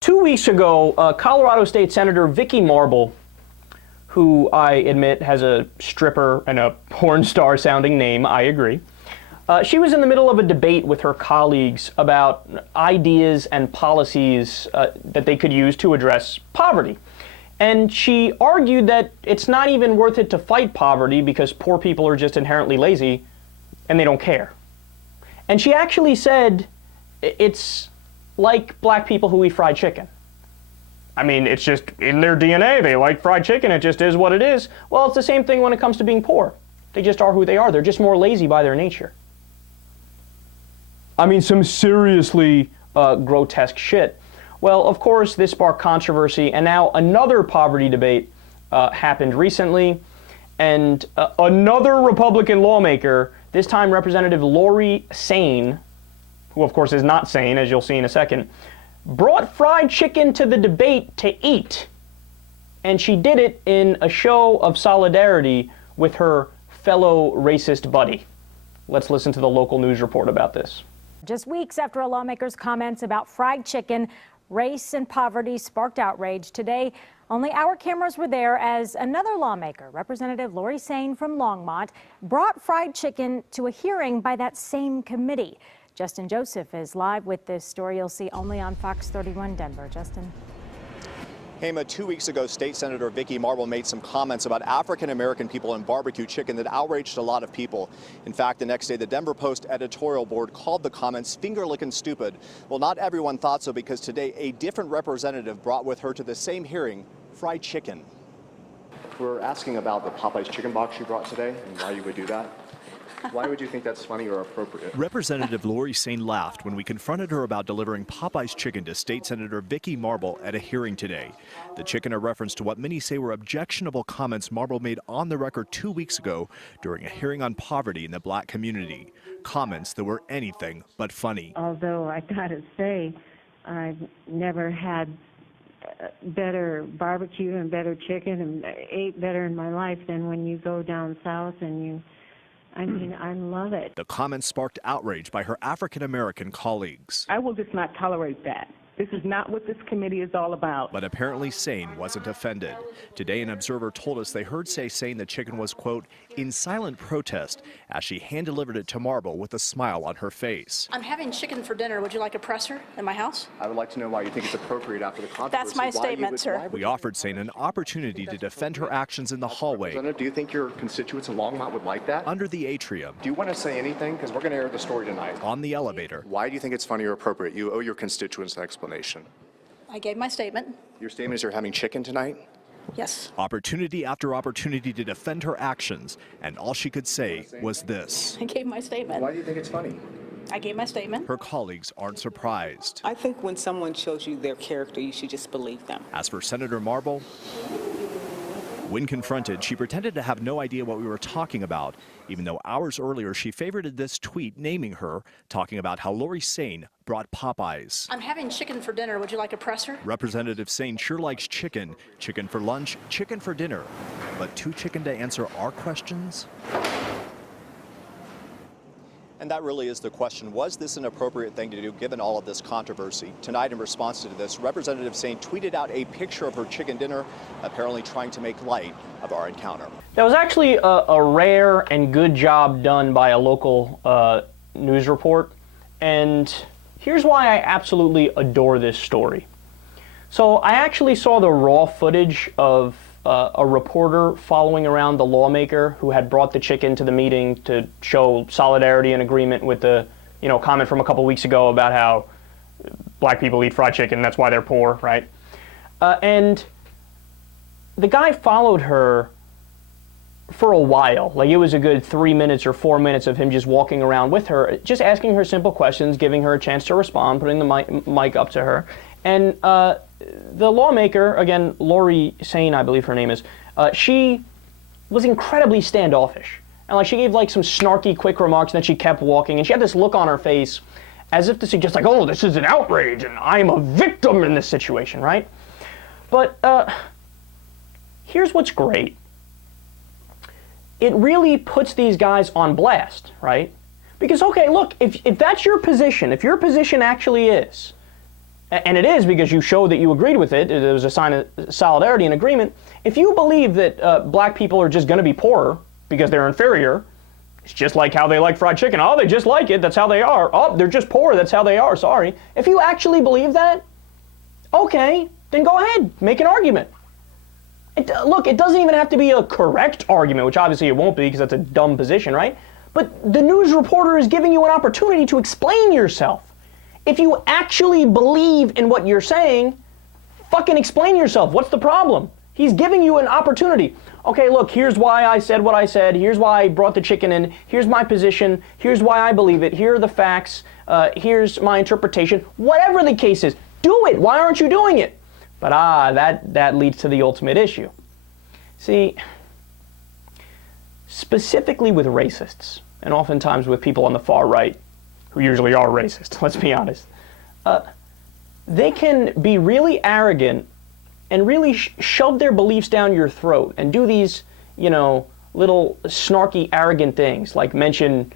2 weeks ago, Colorado State Senator Vicki Marble, who I admit has a stripper and a porn star sounding name, I agree, she was in the middle of a debate with her colleagues about ideas and policies that they could use to address poverty. And she argued that it's not even worth it to fight poverty because poor people are just inherently lazy and they don't care. And she actually said it's like black people who eat fried chicken. I mean, it's just in their DNA. They like fried chicken. It just is what it is. Well, it's the same thing when it comes to being poor. They just are who they are. They're just more lazy by their nature. I mean, some seriously grotesque shit. Well, of course, this sparked controversy, and now another poverty debate happened recently, and another Republican lawmaker, this time Representative Lori Saine, who of course is not sane, as you'll see in a second, brought fried chicken to the debate to eat. And she did it in a show of solidarity with her fellow racist buddy. Let's listen to the local news report about this. Just weeks after a lawmaker's comments about fried chicken, race and poverty sparked outrage. Today, only our cameras were there as another lawmaker, Representative Lori Saine from Longmont, brought fried chicken to a hearing by that same committee. Justin Joseph is live with this story you'll see only on Fox 31 Denver. Justin. Hema, 2 weeks ago, State Senator Vicki Marble made some comments about African-American people and barbecue chicken that outraged a lot of people. In fact, the next day, the Denver Post editorial board called the comments finger-licking stupid. Well, not everyone thought so because today a different representative brought with her to the same hearing fried chicken. We're asking about the Popeye's chicken box you brought today and why you would do that. Why would you think that's funny or appropriate? Representative Lori Saine laughed when we confronted her about delivering Popeye's chicken to State Senator Vicki Marble at a hearing today. The chicken a reference to what many say were objectionable comments Marble made on the record 2 weeks ago during a hearing on poverty in the black community. Comments that were anything but funny. Although I gotta say, I've never had better barbecue and better chicken and ate better in my life than when you go down south and I love it. The comments sparked outrage by her African-American colleagues. I will just not tolerate that. This is not what this committee is all about. But apparently Saine wasn't offended. Today, an observer told us they heard say saying the chicken was, quote, in silent protest as she hand-delivered it to Marble with a smile on her face. I'm having chicken for dinner. Would you like a presser in my house? I would like to know why you think it's appropriate after the controversy. That's my statement, sir. We offered Saine an opportunity to defend her actions in the hallway. Do you think your constituents in Longmont would like that? Under the atrium. Do you want to say anything? Because we're going to air the story tonight. On the elevator. Why do you think it's funny or appropriate? You owe your constituents an explanation. I gave my statement. Your statement is you're having chicken tonight? Yes. Opportunity after opportunity to defend her actions, and all she could say was this. I gave my statement. Why do you think it's funny? I gave my statement. Her colleagues aren't surprised. I think when someone shows you their character, you should just believe them. As for Senator Marble, when confronted, she pretended to have no idea what we were talking about, even though hours earlier she favorited this tweet naming her, talking about how Lori Saine brought Popeyes. I'm having chicken for dinner. Would you like a presser? Representative Saine sure likes chicken. Chicken for lunch, chicken for dinner. But too chicken to answer our questions? And that really is the question. Was this an appropriate thing to do given all of this controversy? Tonight, in response to this, Representative Saine tweeted out a picture of her chicken dinner, apparently trying to make light of our encounter. That was actually a rare and good job done by a local news report. And here's why I absolutely adore this story. So I actually saw the raw footage of a reporter following around the lawmaker who had brought the chicken to the meeting to show solidarity and agreement with the, comment from a couple weeks ago about how black people eat fried chicken, that's why they're poor, right? And the guy followed her for a while. Like, it was a good 3 minutes or 4 minutes of him just walking around with her, just asking her simple questions, giving her a chance to respond, putting the mic up to her. And the lawmaker, again, Lori Saine, I believe her name is, she was incredibly standoffish. And she gave some snarky, quick remarks, and then she kept walking, and she had this look on her face as if to suggest oh, this is an outrage, and I'm a victim in this situation, right? But here's what's great. It really puts these guys on blast, right? Because, okay, look, if that's your position, if your position actually is and it is because you showed that you agreed with it, it was a sign of solidarity and agreement. If you believe that black people are just going to be poorer because they're inferior, it's just like how they like fried chicken. Oh, they just like it, that's how they are. Oh, they're just poor, that's how they are, sorry. If you actually believe that, okay, then go ahead, make an argument. Look, it doesn't even have to be a correct argument, which obviously it won't be because that's a dumb position, right? But the news reporter is giving you an opportunity to explain yourself. If you actually believe in what you're saying, fucking explain yourself. What's the problem? He's giving you an opportunity. Okay, look, here's why I said what I said. Here's why I brought the chicken in. Here's my position. Here's why I believe it. Here are the facts. Here's my interpretation. Whatever the case is, do it. Why aren't you doing it? But that leads to the ultimate issue. See, specifically with racists, and oftentimes with people on the far right, who usually are racist, let's be honest, they can be really arrogant and really shove their beliefs down your throat and do these, little snarky, arrogant things, like mention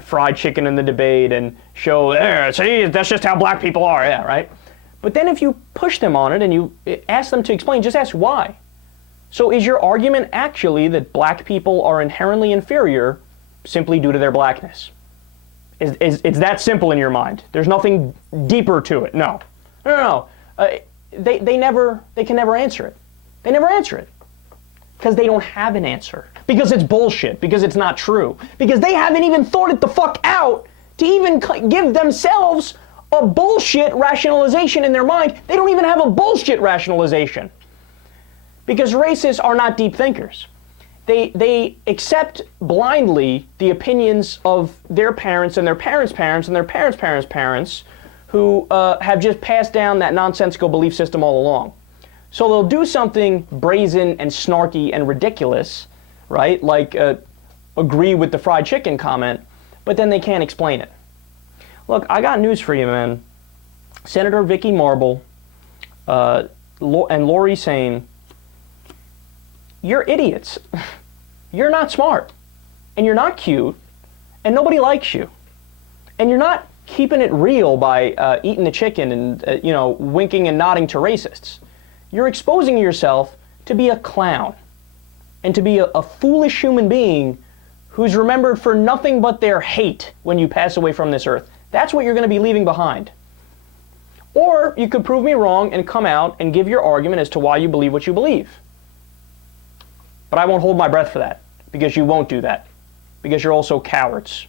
fried chicken in the debate and show, see, that's just how black people are, yeah, right? But then if you push them on it and you ask them to explain, just ask why. So is your argument actually that black people are inherently inferior simply due to their blackness? It's that simple in your mind. There's nothing deeper to it. No. They can never answer it. They never answer it. Because they don't have an answer. Because it's bullshit. Because it's not true. Because they haven't even thought it the fuck out to even give themselves a bullshit rationalization in their mind. They don't even have a bullshit rationalization. Because racists are not deep thinkers. They accept blindly the opinions of their parents and their parents' parents and their parents' parents' parents who have just passed down that nonsensical belief system all along. So they'll do something brazen and snarky and ridiculous, right? Like agree with the fried chicken comment, but then they can't explain it. Look, I got news for you, man. Senator Vicki Marble and Lori Saine, you're idiots. You're not smart. And you're not cute. And nobody likes you. And you're not keeping it real by eating the chicken and, winking and nodding to racists. You're exposing yourself to be a clown. And to be a foolish human being who's remembered for nothing but their hate when you pass away from this earth. That's what you're going to be leaving behind. Or you could prove me wrong and come out and give your argument as to why you believe what you believe. But I won't hold my breath for that, because you won't do that, because you're also cowards.